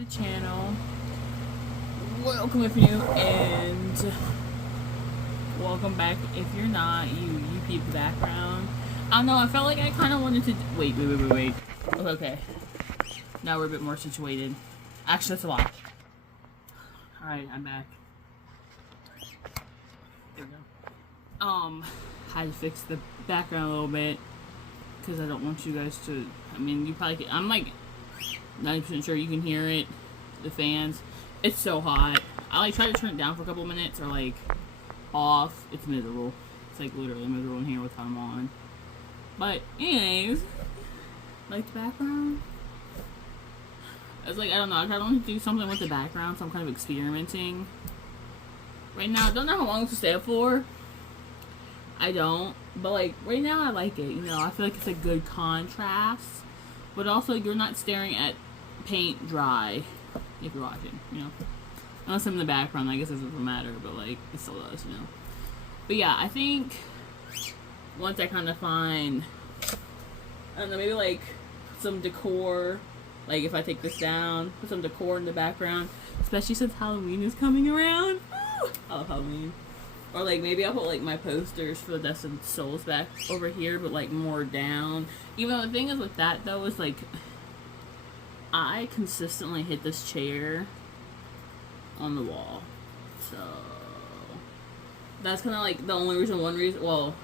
the channel. Welcome if you're new, and welcome back if you're not. You peep the background. I don't know, I felt like I kind of wanted to... Wait. Okay. Now we're a bit more situated. Actually, that's a lot. Alright, I'm back. There we go. Had to fix the background a little bit, because I don't want you guys to... I mean, you probably can... I'm like 90% sure you can hear it. The fans. It's so hot. I like try to turn it down for a couple minutes, or like off. It's miserable. It's like literally miserable in here with how I'm on. But anyways, like the background. It's like, I don't know, I kind of want to do something with the background, so I'm kind of experimenting. Right now, I don't know how long to stay up for. I don't. But like, right now I like it, you know, I feel like it's a good contrast. But also, you're not staring at paint dry if you're watching, you know. Unless I'm in the background, I guess it doesn't matter, but like, it still does, you know. But yeah, I think once I kind of find, I don't know, maybe like some decor, like if I take this down, put some decor in the background, especially since Halloween is coming around. Woo! I love Halloween. Or like maybe I'll put like my posters for the Destined Souls back over here, but like more down. Even though the thing is with that though is like, I consistently hit this chair on the wall, so that's kind of like the only reason. Well,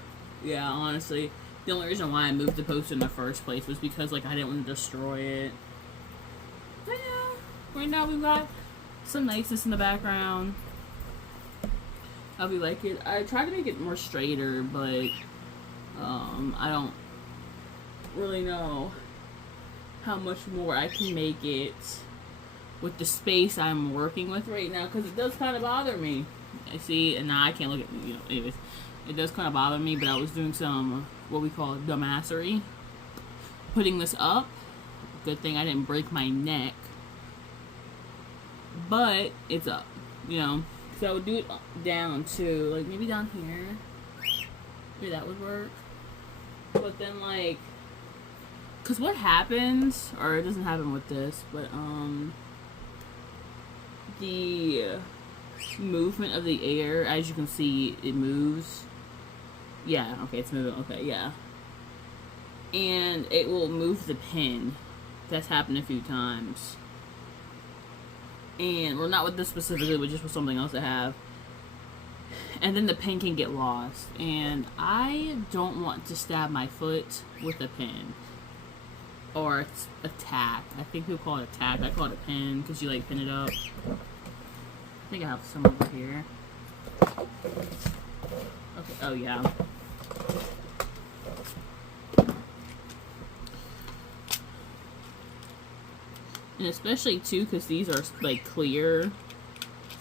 yeah, honestly, the only reason why I moved the poster in the first place was because like I didn't want to destroy it. But yeah, right now we've got some niceness in the background. I'll be like it. I try to make it more straighter, but I don't really know how much more I can make it with the space I'm working with right now, because it does kind of bother me. I see, and now I can't look at, you know, anyways, it does kind of bother me, but I was doing some, what we call dumbassery, putting this up. Good thing I didn't break my neck, but it's up, you know, so I would do it down too, like maybe down here, maybe that would work, but then like, because what happens, or it doesn't happen with this, but the movement of the air, as you can see, it moves. Yeah, okay, it's moving. Okay, yeah. And it will move the pin. That's happened a few times. And, well, not with this specifically, but just with something else I have. And then the pin can get lost. And I don't want to stab my foot with a pin. Or it's a tack. I think people call it a tack. I call it a pin because you like pin it up. I think I have some over here. Okay. Oh yeah. And especially too, because these are like clear,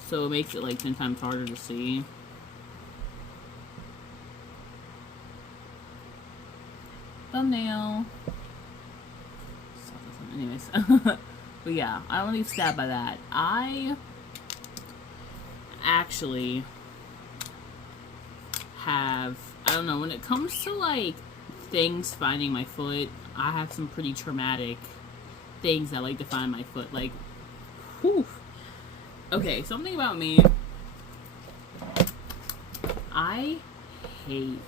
so it makes it like 10 times harder to see. Thumbnail. Anyways, but yeah, I don't need stabbed by that. I actually have, I don't know, when it comes to like things finding my foot, I have some pretty traumatic things that like to find my foot. Like, whew. Okay, something about me. I hate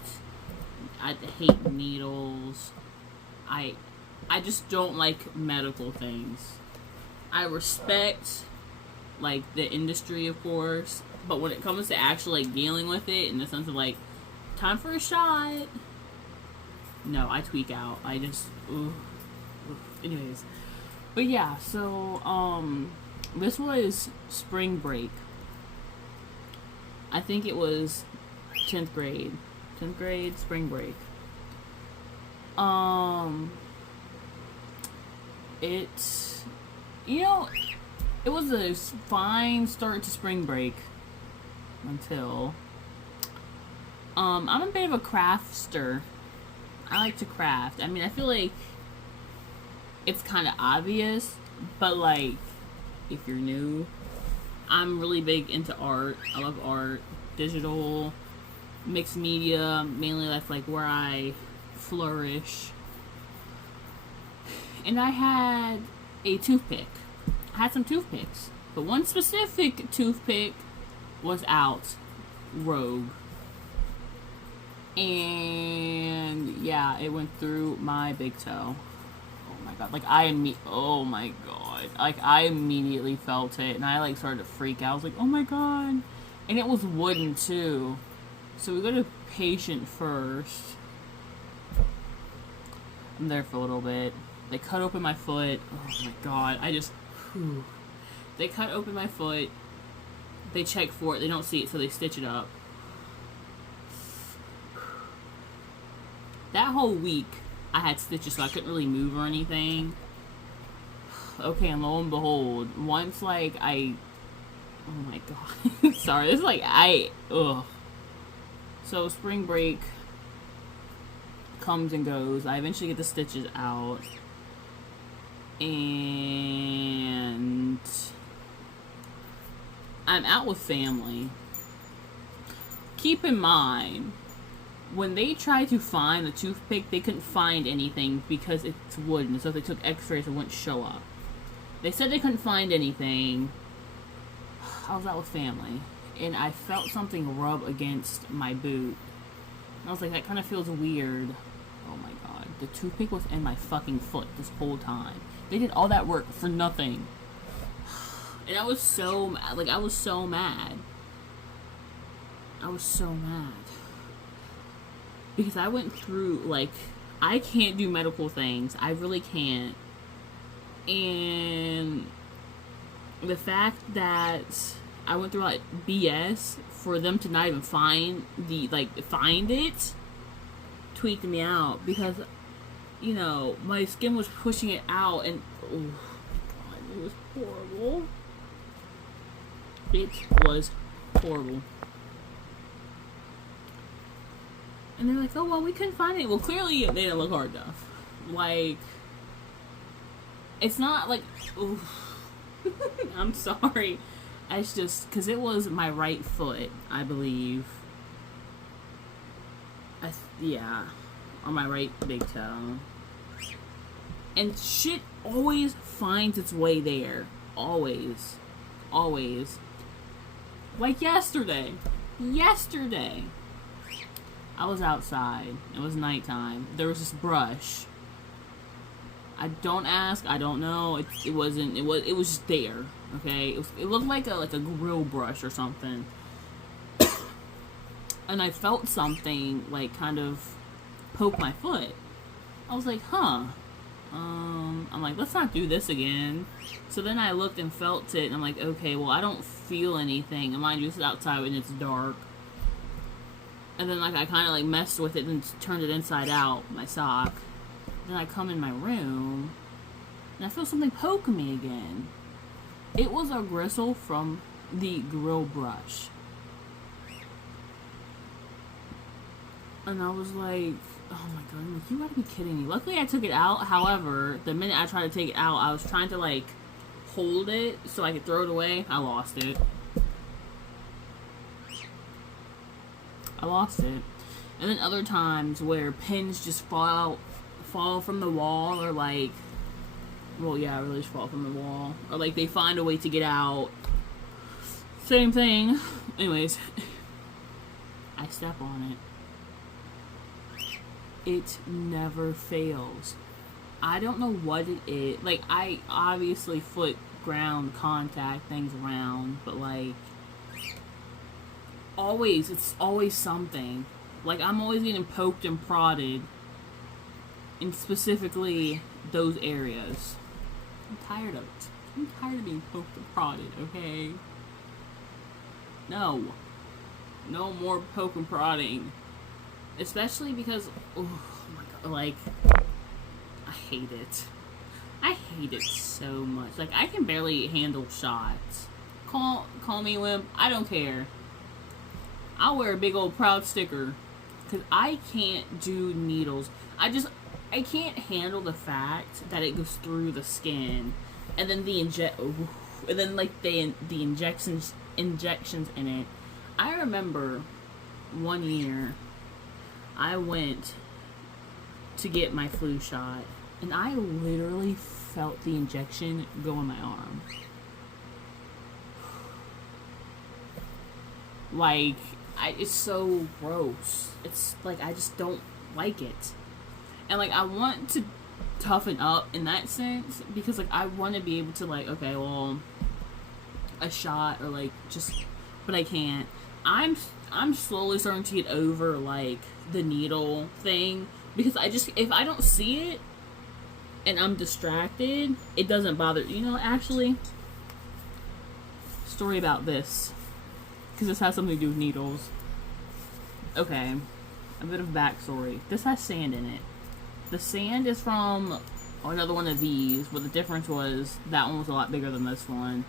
needles. I just don't like medical things. I respect, like, the industry, of course, but when it comes to actually, like, dealing with it in the sense of, like, time for a shot, no, I tweak out. I just, ooh. Anyways. But yeah, so, this was spring break. I think it was 10th grade. 10th grade, spring break. It, you know, it was a fine start to spring break until, I'm a bit of a crafter. I like to craft. I mean, I feel like it's kind of obvious, but like, if you're new, I'm really big into art. I love art, digital, mixed media, mainly that's like where I flourish. And I had a toothpick. had some toothpicks. But one specific toothpick was out. Rogue. And yeah, it went through my big toe. Oh my god. Like oh my god. Like I immediately felt it and I like started to freak out. I was like, oh my god. And it was wooden too. So we go to patient first. I'm there for a little bit. They cut open my foot. Oh my god. They cut open my foot. They check for it. They don't see it, so they stitch it up. That whole week, I had stitches, so I couldn't really move or anything. Okay, and lo and behold, once, like, oh my god. Sorry, this is like, ugh. So, spring break comes and goes. I eventually get the stitches out. And I'm out with family. Keep in mind, when they tried to find the toothpick, they couldn't find anything because it's wooden. So if they took x-rays, it wouldn't show up. They said they couldn't find anything. I was out with family. And I felt something rub against my boot. I was like, that kind of feels weird. Oh my god. The toothpick was in my fucking foot this whole time. They did all that work for nothing. And I was so mad. Like, I was so mad. I was so mad. Because I went through, like, I can't do medical things. I really can't. And the fact that I went through, like, BS for them to not even find it tweaked me out. Because, you know, my skin was pushing it out and, oh my god, it was horrible. It was horrible. And they're like, oh, well, we couldn't find it. Well, clearly, they didn't look hard enough. Like, it's not like, oof. I'm sorry. It's just, because it was my right foot, I believe. Yeah. On my right big toe. And shit always finds its way there. Always. Always. Like yesterday. I was outside. It was nighttime. There was this brush. I don't ask. I don't know. It was just there. Okay. It looked like a grill brush or something. And I felt something like kind of poke my foot. I was like, huh. I'm like, let's not do this again. So then I looked and felt it, and I'm like, okay, well, I don't feel anything. And mind you, this is outside and it's dark. And then, like, I kind of, like, messed with it and turned it inside out, my sock. Then I come in my room, and I feel something poke me again. It was a gristle from the grill brush. And I was like, oh my god, I'm like, you gotta be kidding me. Luckily, I took it out. However, the minute I tried to take it out, I was trying to, like, hold it so I could throw it away. I lost it. And then other times where pins just fall from the wall, or like, well, yeah, really just fall from the wall, or like they find a way to get out. Same thing. Anyways, I step on it. It never fails. I don't know what it is. Like, I obviously foot ground contact things around, but like, it's always something. Like, I'm always getting poked and prodded in specifically those areas. I'm tired of it. I'm tired of being poked and prodded, okay? No more poke and prodding. Especially because, oh my god, like, I hate it. I hate it so much. Like, I can barely handle shots. Call me wimp. I don't care. I'll wear a big old proud sticker. Because I can't do needles. I can't handle the fact that it goes through the skin. And then the injections in it. I remember one year I went to get my flu shot, and I literally felt the injection go in my arm. Like, it's so gross. It's like, I just don't like it. And like, I want to toughen up in that sense, because like, I want to be able to like, okay, well, a shot, or like, just, but I can't. I'm slowly starting to get over like the needle thing, because if I don't see it and I'm distracted, it doesn't bother. You know, actually, story about this, because this has something to do with needles. Okay, a bit of backstory. This has sand in it. The sand is from another one of these, but the difference was that one was a lot bigger than this one.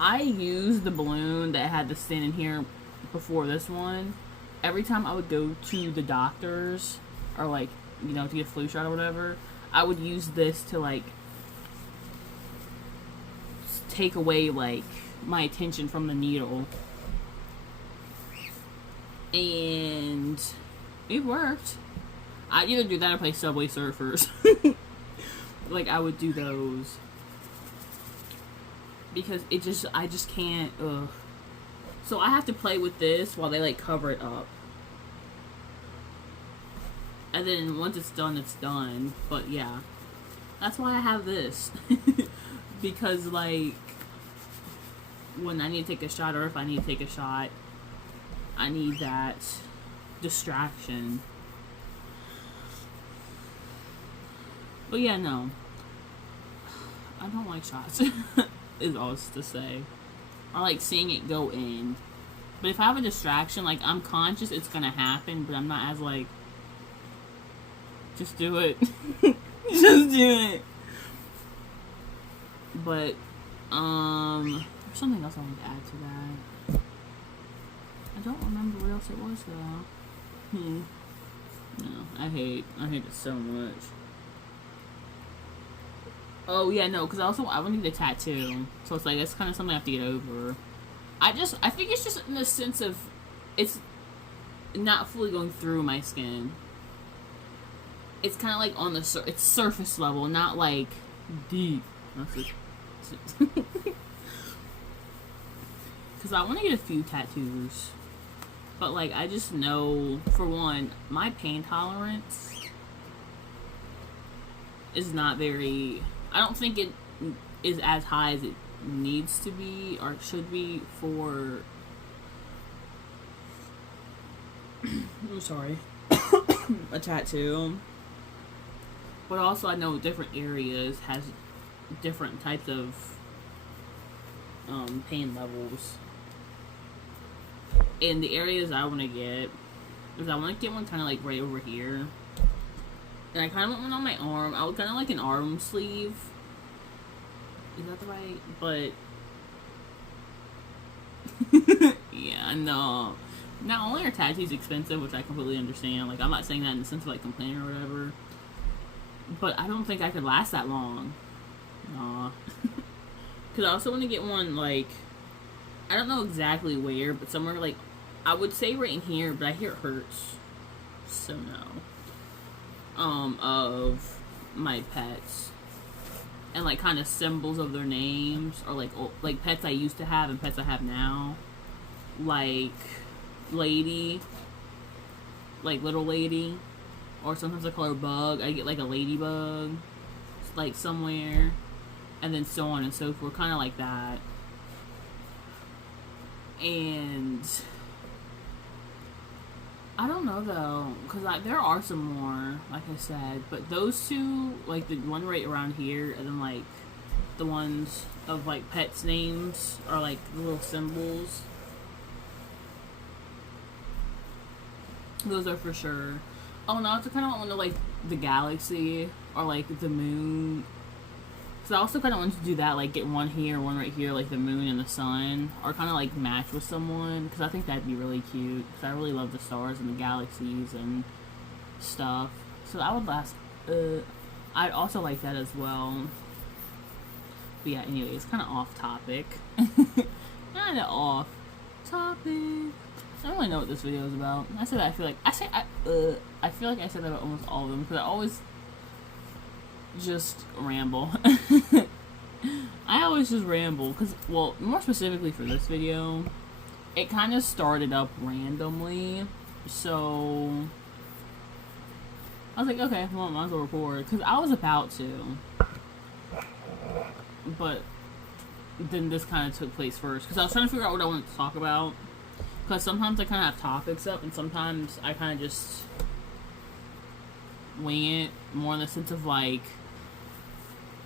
I used the balloon that had the sand in here before this one. Every time I would go to the doctors, or like, you know, to get a flu shot or whatever, I would use this to like take away like my attention from the needle. And it worked. I'd either do that or play Subway Surfers. Like, I would do those. Because I just can't, ugh. So I have to play with this while they, like, cover it up. And then once it's done, it's done. But, yeah. That's why I have this. Because, like, when I need to take a shot, or if I need to take a shot, I need that distraction. But yeah, no. I don't like shots, is all to say. I like seeing it go in. But if I have a distraction, like, I'm conscious it's gonna happen, but I'm not as, like, just do it. Just do it. But, there's something else I wanted to add to that. I don't remember what else it was, though. No, I hate it so much. Oh, yeah, no, because I want to get a tattoo. So it's like, that's kind of something I have to get over. I think it's just in the sense of, it's not fully going through my skin. It's kind of like on the, it's surface level, not like deep. Because I want to get a few tattoos. But, like, I just know, for one, my pain tolerance is not very... I don't think it is as high as it needs to be, or should be, for... I'm sorry. A tattoo. But also, I know different areas has different types of pain levels. And the areas I want to get is I want to get one kind of like right over here. And I kind of want one on my arm. I would kind of like an arm sleeve. Is that the right? But yeah, no. Not only are tattoos expensive, which I completely understand. Like, I'm not saying that in the sense of like complaining or whatever. But I don't think I could last that long. Nah. Because I also want to get one, like, I don't know exactly where, but somewhere, like, I would say right in here, but I hear it hurts. So, no. Of my pets. And, like, kind of symbols of their names. Or, like pets I used to have and pets I have now. Like, Lady. Like, Little Lady. Or sometimes I call her Bug. I get, like, a ladybug. Like, somewhere. And then so on and so forth. Kind of like that. And I don't know though, because there are some more, like I said, but those two, like the one right around here, and then like the ones of like pets' names, are like the little symbols. Those are for sure. Oh no, I also kind of want to like the galaxy, or like the moon. So I also kind of wanted to do that, like get one here, one right here, like the moon and the sun, or kind of like match with someone, because I think that'd be really cute, because I really love the stars and the galaxies and stuff. So I would last, I'd also like that as well. But yeah, anyway, it's kind of off topic. Kind of off topic. I don't really know what this video is about. I feel like I said that about almost all of them, because I always just ramble. I always just ramble because, well, more specifically for this video, it kind of started up randomly. So I was like, okay, well, I might as well record because I was about to, but then this kind of took place first because I was trying to figure out what I wanted to talk about. Because sometimes I kind of have topics up, and sometimes I kind of just wing it, more in the sense of, like,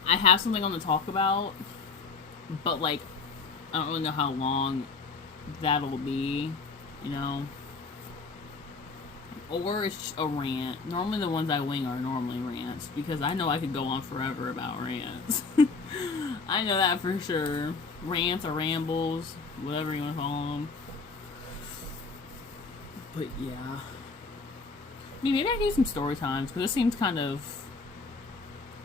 I have something on to talk about, but, like, I don't really know how long that'll be, you know? Or it's just a rant. Normally the ones I wing are normally rants, because I know I could go on forever about rants. I know that for sure. Rants or rambles, whatever you want to call them. But yeah, I mean, maybe I can do some story times because this seems kind of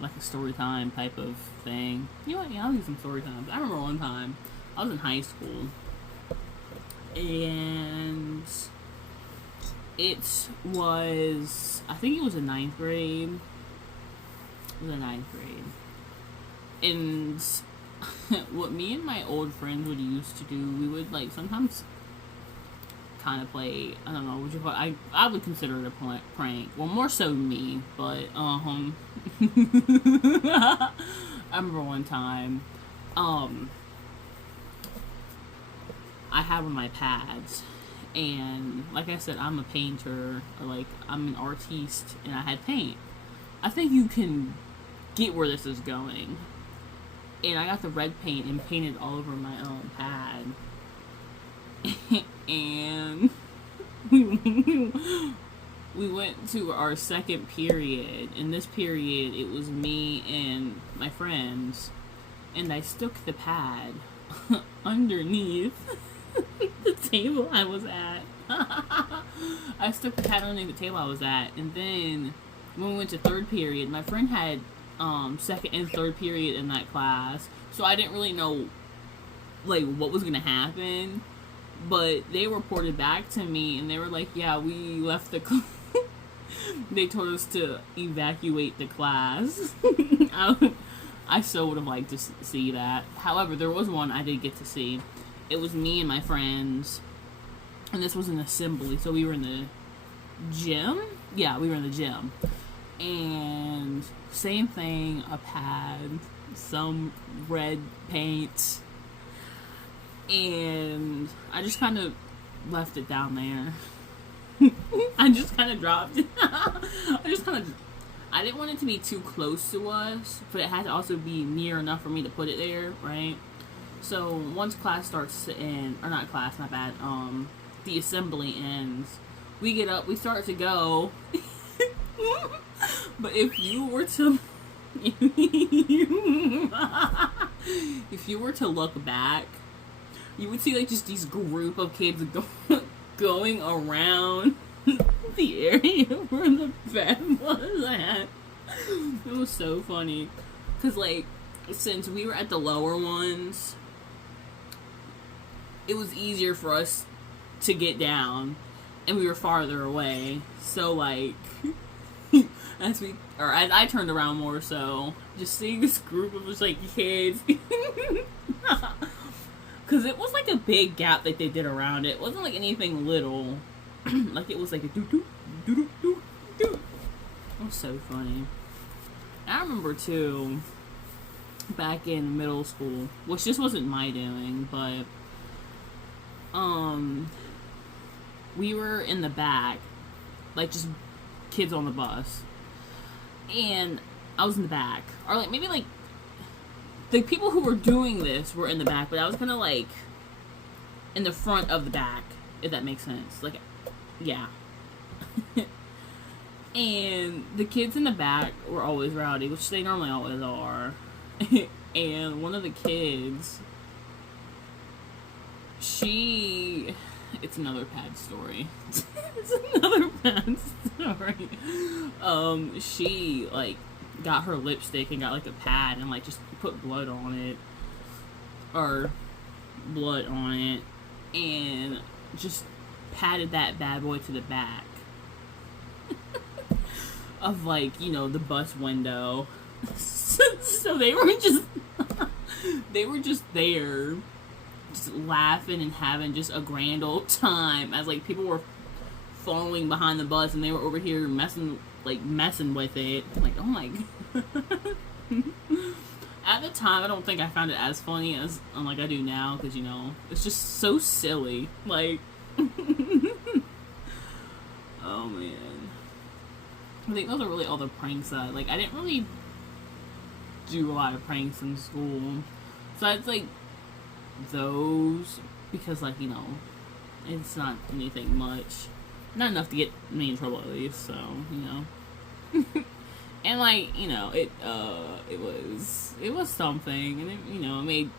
like a story time type of thing. You know what? Yeah, I'll do some story times. I remember one time I was in high school and it was, I think it was in 9th grade. It was in 9th grade, and what me and my old friends would used to do, we would like sometimes kind of play, I don't know, would you call it, I would consider it a prank. Well, more so me, but I remember one time, I had one of my pads, and like I said, I'm a painter, or like I'm an artiste, and I had paint. I think you can get where this is going. And I got the red paint and painted all over my pad. And we went to our second period. In this period, it was me and my friends, and I stuck the pad underneath the table I was at. I stuck the pad underneath the table I was at, and then when we went to third period, my friend had second and third period in that class, so I didn't really know like what was gonna happen. But they reported back to me, and they were like, yeah, we left the they told us to evacuate the class. I so would have liked to see that. However, there was one I did get to see. It was me and my friends, and this was an assembly, so we were in the gym. Yeah, we were in the gym. And same thing, a pad, some red paint, and I just kind of left it down there. I just kind of dropped it. I didn't want it to be too close to us, but it had to also be near enough for me to put it there, right? So once class starts to end, or not class, not bad, the assembly ends, we get up, we start to go. But if you were to if you were to look back, you would see like just these group of kids going around the area where the bed was at. It was so funny, cause like since we were at the lower ones, it was easier for us to get down, and we were farther away. So like as I turned around more so, just seeing this group of just like kids. Cause it was like a big gap that they did around it. It wasn't like anything little. Like it was like a doo doo doo doo doo doo. It was so funny. I remember too, back in middle school, which this wasn't my doing, but we were in the back, like just kids on the bus, and I was in the back, or like maybe like the people who were doing this were in the back, but I was kind of like in the front of the back, if that makes sense. Like, yeah. And the kids in the back were always rowdy, which they normally always are. And one of the kids, it's another pad story. It's another pad story. She, like, got her lipstick and got, like, a pad and, like, just put blood on it. Or blood on it. And just patted that bad boy to the back. Of, like, you know, the bus window. So they were just They were just there, just laughing and having just a grand old time as like people were following behind the bus and they were over here messing with it. I'm like, oh my god. At the time, I don't think I found it as funny as like I do now, because it's just so silly. Like, oh man, I think those are really all the pranks that like I didn't really do a lot of pranks in school. So it's like those, because like it's not anything much, not enough to get me in trouble at least. So and like it was something, and it made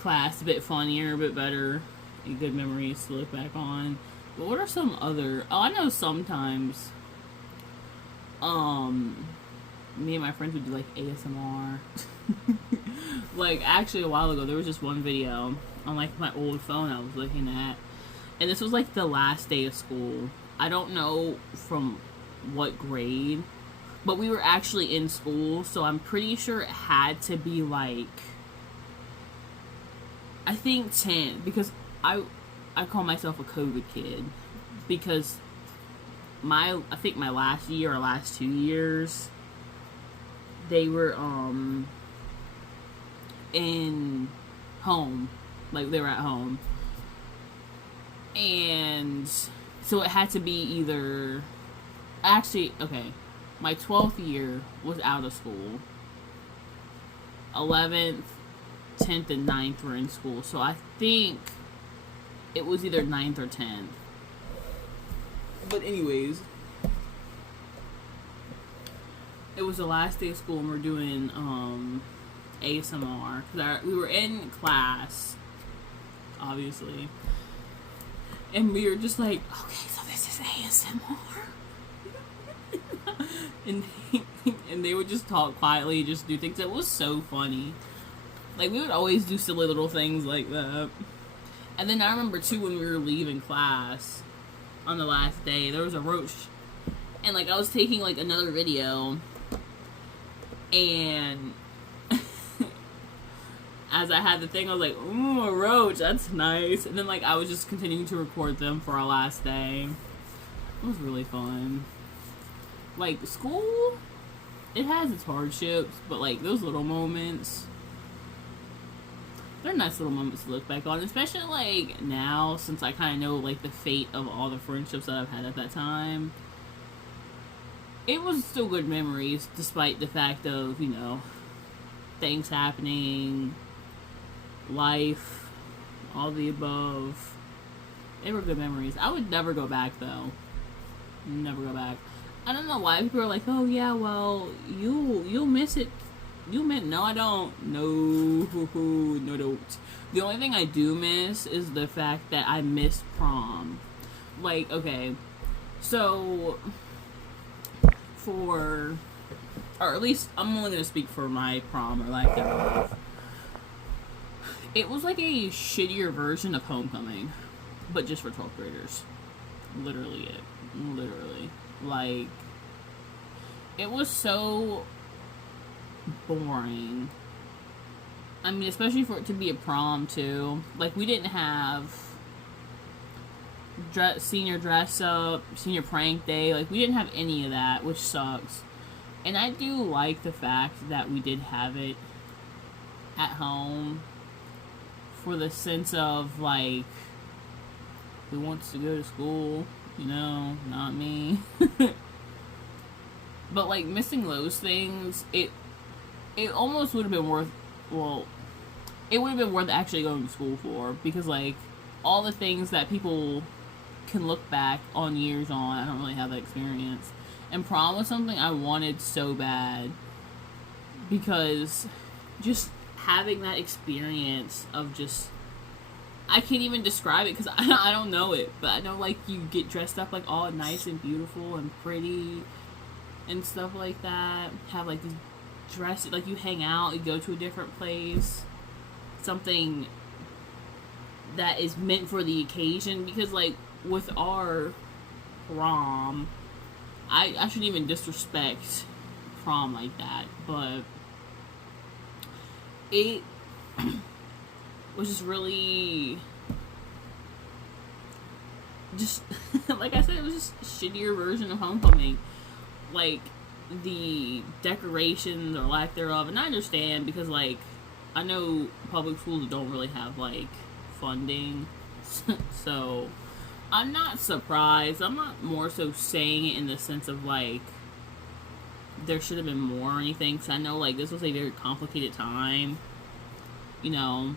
class a bit funnier, a bit better, and good memories to look back on. But what are some other? Oh, I know sometimes, me and my friends would do like ASMR. Like actually a while ago, there was just one video on like my old phone I was looking at, and this was like the last day of school. I don't know from what grade, but we were actually in school, so I'm pretty sure it had to be like, I think 10, because I call myself a COVID kid, because I think my last year or last 2 years, they were in home, like they were at home, and so it had to be either, actually, okay, my 12th year was out of school. 11th, 10th, and 9th were in school. So I think it was either 9th or 10th. But anyways, it was the last day of school and we're doing ASMR. We were in class, obviously. And we were just like, okay, so this is ASMR. and they would just talk quietly, just do things. It was so funny. Like, we would always do silly little things like that. And then I remember too, when we were leaving class on the last day, there was a roach, and like I was taking like another video, and as I had the thing, I was like, ooh, a roach, that's nice. And then like I was just continuing to record them for our last day. It was really fun. Like, school, it has its hardships, but like those little moments, they're nice little moments to look back on, especially like now, since I kind of know like the fate of all the friendships that I've had at that time. It was still good memories, despite the fact of, things happening, life, all the above. They were good memories. I would never go back, though. Never go back. I don't know why people are like, oh yeah, well, you'll miss it. No, I don't. No, don't. The only thing I do miss is the fact that I missed prom. Like, okay, so or at least I'm only gonna speak for my prom, or lack thereof. It was like a shittier version of homecoming, but just for 12th graders. Literally. Like, it was so boring. I mean, especially for it to be a prom too. Like, we didn't have senior dress up, senior prank day. Like, we didn't have any of that, which sucks. And I do like the fact that we did have it at home, for the sense of like, who wants to go to school? Not me. But like, missing those things, it almost would have been worth, it would have been worth actually going to school for, because like, all the things that people can look back on years on, I don't really have that experience. And prom was something I wanted so bad, because just having that experience of just, I can't even describe it because I don't know it, but I know like you get dressed up like all nice and beautiful and pretty and stuff like that. Have like these dresses, like you hang out, you go to a different place, something that is meant for the occasion. Because like with our prom, I shouldn't even disrespect prom like that, but it was just really just like I said, it was just a shittier version of homecoming. Like the decorations or lack thereof, and I understand because like I know public schools don't really have like funding, so I'm not surprised. I'm not more so saying it in the sense of like there should have been more or anything, because I know like this was a very complicated time, you know,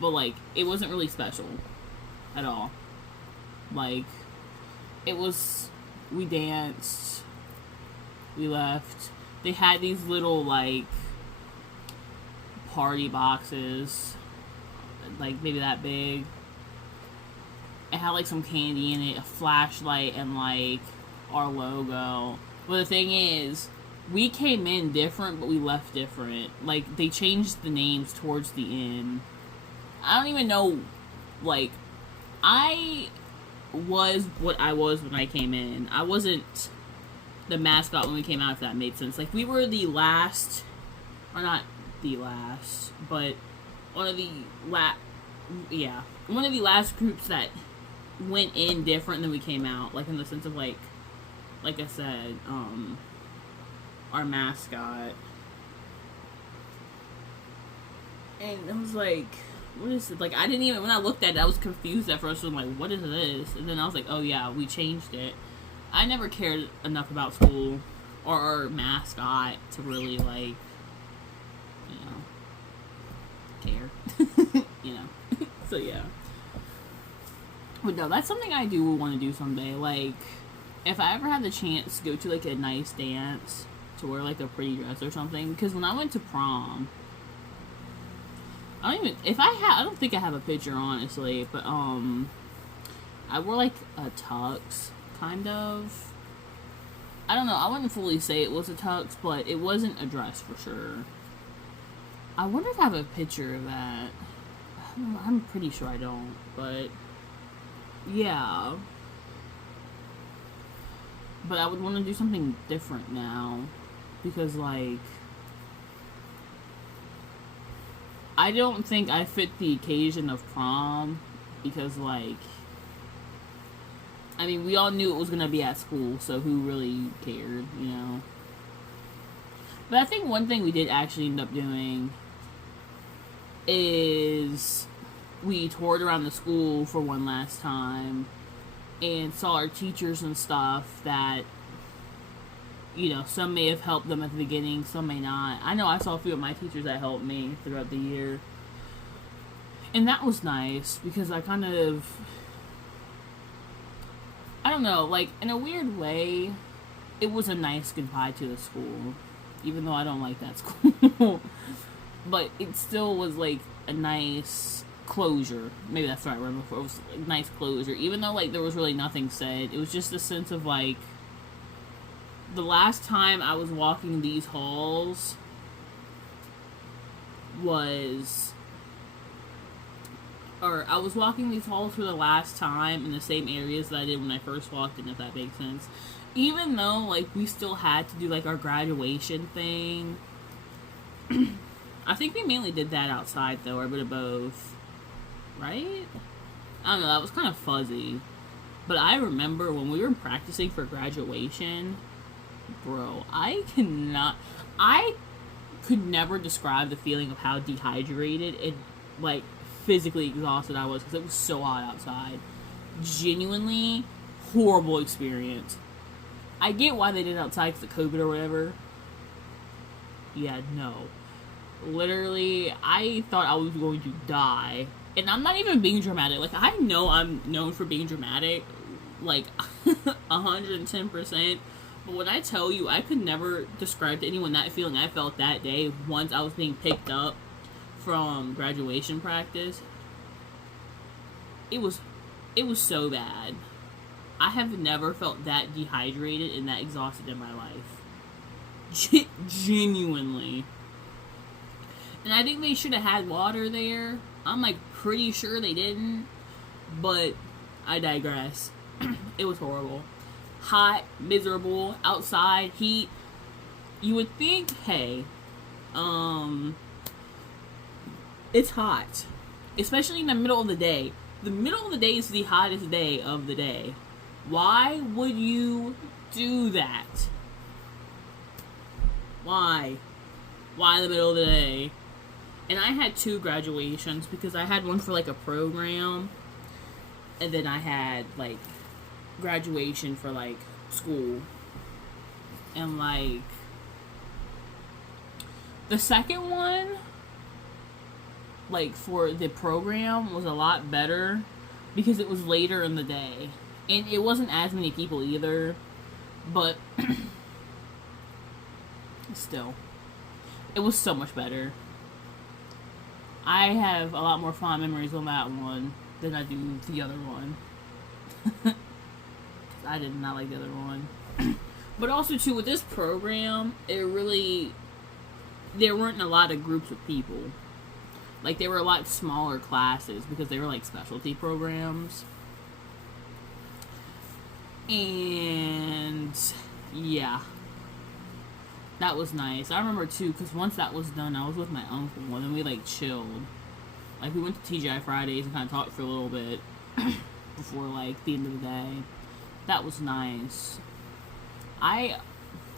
but like it wasn't really special at all. Like it was, we danced, we left. They had these little like party boxes, like maybe that big. It had like some candy in it, a flashlight, and like our logo. But the thing is, we came in different, but we left different. Like they changed the names towards the end. I don't even know. Like I was what I was when I came in. I wasn't the mascot when we came out, if that made sense. Like we were the last, or not the last, but one of the one of the last groups that went in different than we came out, like in the sense of like I said, our mascot. And I was like, what is it? Like I didn't even, when I looked at it, I was confused at first. I was like, what is this? And then I was like, oh yeah, we changed it. I never cared enough about school or our mascot to really like, care. So yeah. But no, that's something I do want to do someday. Like, if I ever had the chance to go to like a nice dance, to wear like a pretty dress or something. Because when I went to prom, I don't think I have a picture honestly, but I wore like a tux, kind of. I don't know, I wouldn't fully say it was a tux, but it wasn't a dress for sure. I wonder if I have a picture of that. I don't know, I'm pretty sure I don't, but yeah. But I would want to do something different now, because like I don't think I fit the occasion of prom, because like I mean we all knew it was gonna be at school, so who really cared, you know? But I think one thing we did actually end up doing is we toured around the school for one last time and saw our teachers and stuff that, you know, some may have helped them at the beginning, some may not. I know I saw a few of my teachers that helped me throughout the year. And that was nice, because I kind of, I don't know, like, in a weird way, it was a nice goodbye to the school. Even though I don't like that school. But it still was, like, a nice closure. Maybe that's the right word before. It was a nice closure. Even though, like, there was really nothing said. It was just a sense of, like, the last time I was walking these halls was, or I was walking these halls for the last time in the same areas that I did when I first walked in, if that makes sense. Even though, like, we still had to do, like, our graduation thing. I think we mainly did that outside, though, or a bit of both. Right? I don't know, that was kind of fuzzy. But I remember when we were practicing for graduation, bro, I could never describe the feeling of how dehydrated and, like, physically exhausted I was, because it was so hot outside. Genuinely horrible experience. I get why they did it outside because of COVID or whatever. Yeah, no. Literally, I thought I was going to die. And I'm not even being dramatic. Like, I know I'm known for being dramatic. Like, 110%. But when I tell you, I could never describe to anyone that feeling I felt that day once I was being picked up from graduation practice. It was so bad. I have never felt that dehydrated and that exhausted in my life. Genuinely. And I think they should have had water there. I'm like pretty sure they didn't. But I digress. It was horrible. Hot, miserable, outside, heat. You would think, hey, It's hot. Especially in the middle of the day. The middle of the day is the hottest day of the day. Why would you do that? Why? Why in the middle of the day? And I had 2 graduations because I had one for like a program, and then I had like graduation for like school. And like the second one, like for the program, was a lot better because it was later in the day. And it wasn't as many people either, but still, it was so much better. I have a lot more fond memories on that one than I do the other one. I did not like the other one. But also, too, with this program, there weren't a lot of groups of people. Like, they were a lot smaller classes because they were, like, specialty programs. And, yeah. That was nice. I remember, too, because once that was done, I was with my uncle, and then we, like, chilled. Like, we went to TGI Fridays and kind of talked for a little bit before, like, the end of the day. That was nice. I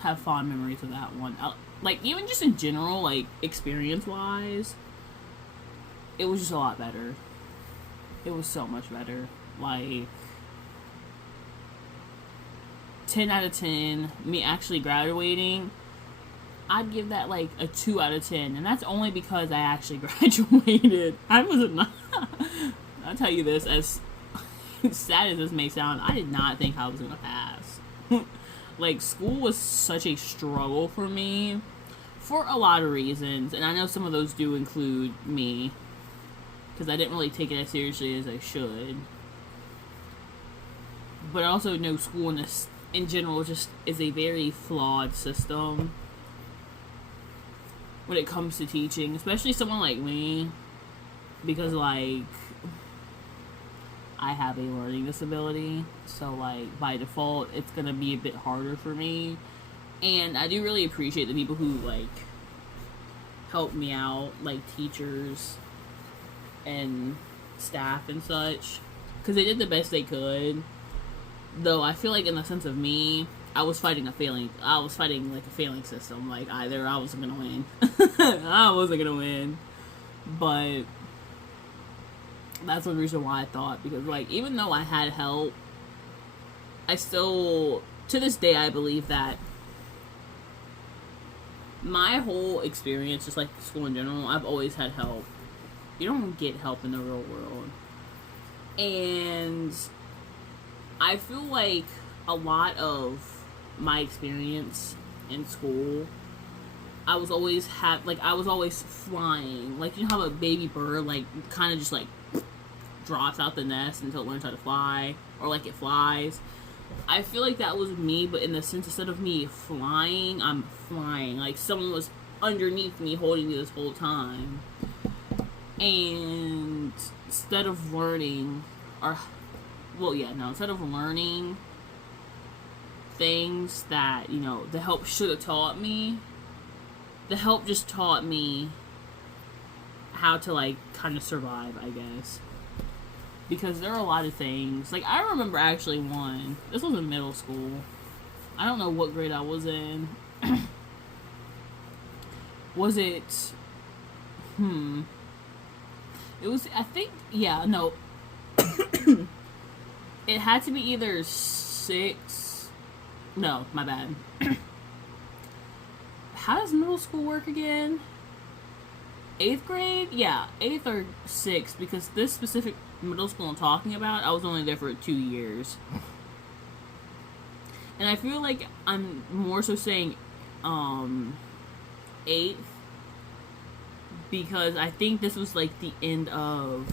have fond memories of that one. Like, even just in general, like, experience-wise, it was just a lot better. It was so much better. Like, 10 out of 10. Me actually graduating, I'd give that, like, a 2 out of 10. And that's only because I actually graduated. I wasn't not... I'll tell you this, as sad as this may sound, I did not think I was going to pass. Like, school was such a struggle for me for a lot of reasons, and I know some of those do include me, because I didn't really take it as seriously as I should. But I also know school in general just is a very flawed system when it comes to teaching, especially someone like me, because, like, I have a learning disability, so, like, by default, it's gonna be a bit harder for me. And I do really appreciate the people who, like, help me out, like, teachers and staff and such, because they did the best they could. Though I feel like in the sense of me, I was fighting like a failing system. Like, either I wasn't gonna win. I wasn't gonna win. But that's the reason why I thought, because, like, even though I had help, I still, to this day, I believe that my whole experience, just like school in general, I've always had help. You don't get help in the real world. And I feel like a lot of my experience in school, I was always flying. Like, you know how a baby bird, like, kind of just, like, drops out the nest until it learns how to fly, or, like, it flies. I feel like that was me, but in the sense, instead of me flying, I'm flying. Like, someone was underneath me holding me this whole time. And instead of learning, instead of learning things that, you know, the help should have taught me, the help just taught me how to, like, kind of survive, I guess. Because there are a lot of things. Like, I remember actually one. This was in middle school. I don't know what grade I was in. Was it... It was, I think... Yeah, no. It had to be either 6... No, my bad. How does middle school work again? 8th grade? Yeah, 8th or 6th, because this specific middle school I'm talking about, I was only there for 2 years. And I feel like I'm more so saying 8th, because I think this was, like, the end of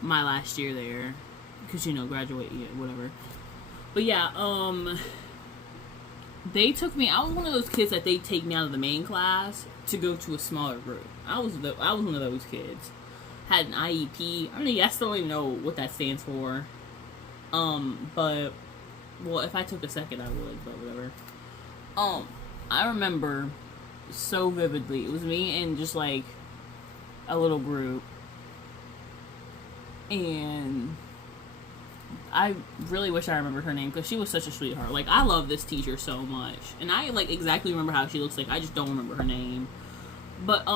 my last year there, because, you know, graduate, yeah, whatever. But yeah, they took me, I was one of those kids that they take me out of the main class to go to a smaller group. I was one of those kids. Had an IEP. I mean, I still don't even know what that stands for. But, well, if I took a second, I would, but whatever. I remember so vividly. It was me and just, like, a little group, and I really wish I remembered her name because she was such a sweetheart. Like, I love this teacher so much, and I like exactly remember how she looks like. I just don't remember her name. But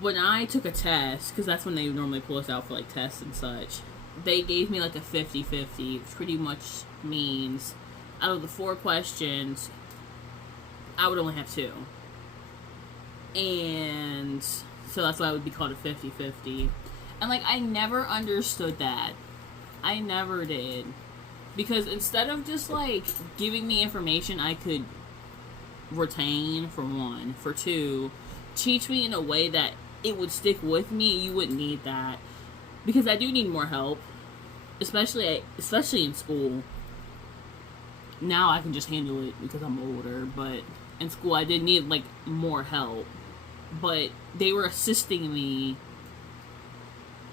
when I took a test, because that's when they normally pull us out for like tests and such, they gave me like a 50-50, which pretty much means out of the 4 questions, I would only have 2. And so that's why it would be called a 50-50. And like, I never understood that. I never did. Because instead of just like giving me information I could retain, for 1, for 2, teach me in a way that it would stick with me, you wouldn't need that. Because I do need more help, especially in school. Now I can just handle it because I'm older, but in school I did need like more help. But they were assisting me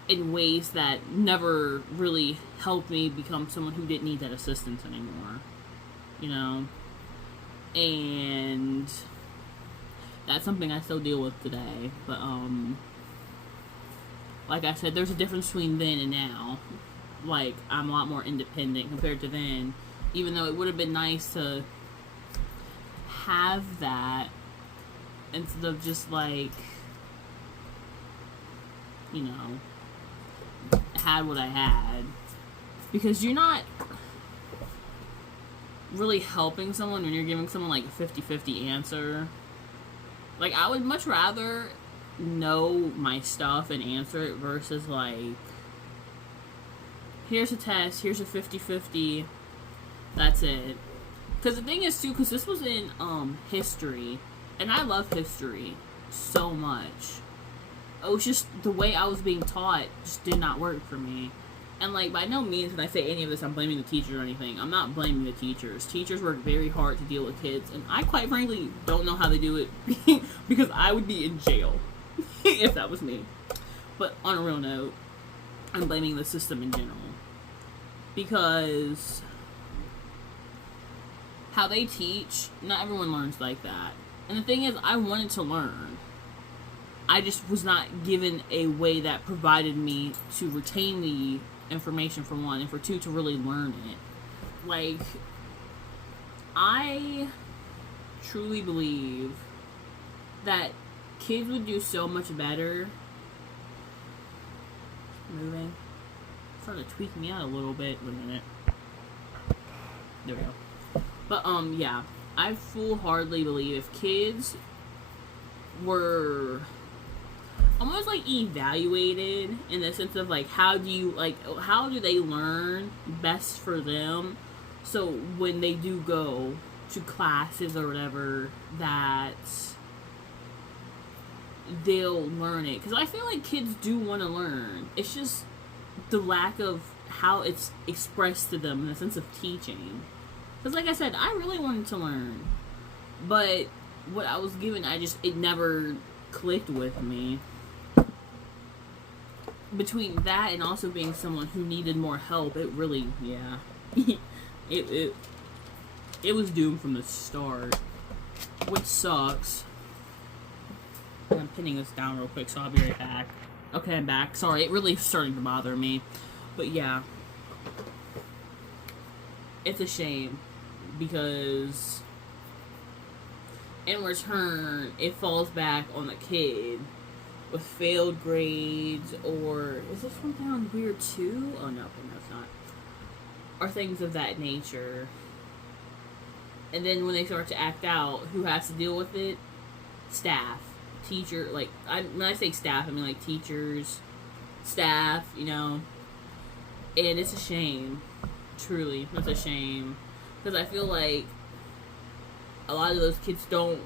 in ways that never really helped me become someone who didn't need that assistance anymore. You know? And that's something I still deal with today. But, like I said, there's a difference between then and now. Like, I'm a lot more independent compared to then. Even though it would have been nice to have that instead of just, like, you know, had what I had. Because you're not really helping someone when you're giving someone, like, a 50-50 answer. Like, I would much rather know my stuff and answer it versus, like, here's a test, here's a 50-50, that's it. Because the thing is, too, because this was in, history, and I love history so much. It was just, the way I was being taught just did not work for me. And, like, by no means when I say any of this, I'm blaming the teachers or anything. I'm not blaming the teachers. Teachers work very hard to deal with kids, and I quite frankly don't know how they do it because I would be in jail if that was me. But on a real note, I'm blaming the system in general. Because how they teach, not everyone learns like that. And the thing is, I wanted to learn. I just was not given a way that provided me to retain the information, for 1, and for 2, to really learn it. Like, I truly believe that kids would do so much better. Moving. It's starting to tweak me out a little bit. Wait a minute. There we go. But, yeah. I full-heartedly believe if kids were almost like evaluated in the sense of like how do they learn best for them, so when they do go to classes or whatever, that they'll learn it. Because I feel like kids do want to learn, it's just the lack of how it's expressed to them in the sense of teaching. Because like I said, I really wanted to learn, but what I was given, it never clicked with me. Between that and also being someone who needed more help, it really, yeah. it was doomed from the start. Which sucks. I'm pinning this down real quick, so I'll be right back. Okay, I'm back. Sorry, it really starting to bother me. But yeah. It's a shame. Because in return, it falls back on the kid with failed grades, or is this one down weird too? Oh no, it's not. Or things of that nature. And then when they start to act out, who has to deal with it? Staff. Teacher, like, when I say staff, I mean like teachers, staff, you know. And it's a shame. Truly, it's a shame. Because I feel like a lot of those kids don't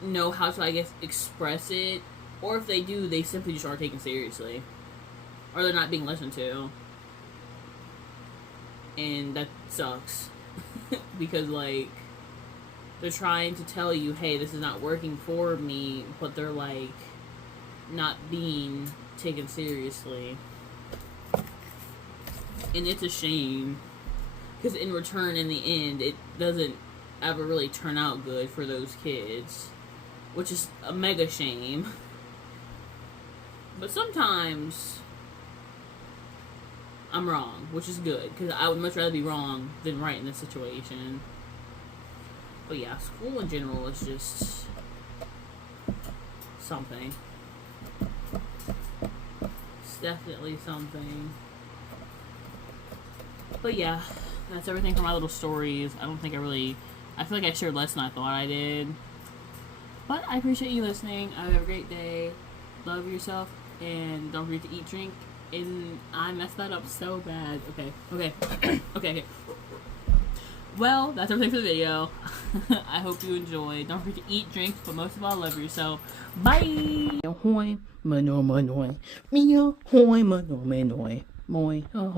know how to, I guess, express it. Or if they do, they simply just aren't taken seriously. Or they're not being listened to. And that sucks. Because, like, they're trying to tell you, hey, this is not working for me, but they're, like, not being taken seriously. And it's a shame. Because in return, in the end, it doesn't ever really turn out good for those kids. which is a mega shame. But sometimes I'm wrong, which is good, because I would much rather be wrong than right in this situation. But yeah, school in general is just something. It's definitely something. But yeah, that's everything for my little stories. I feel like I shared less than I thought I did. But I appreciate you listening. I have a great day. Love yourself, and don't forget to eat, drink. And I messed that up so bad. Okay. Well, that's everything for the video. I hope you enjoyed. Don't forget to eat, drink, but most of all, love yourself. Bye!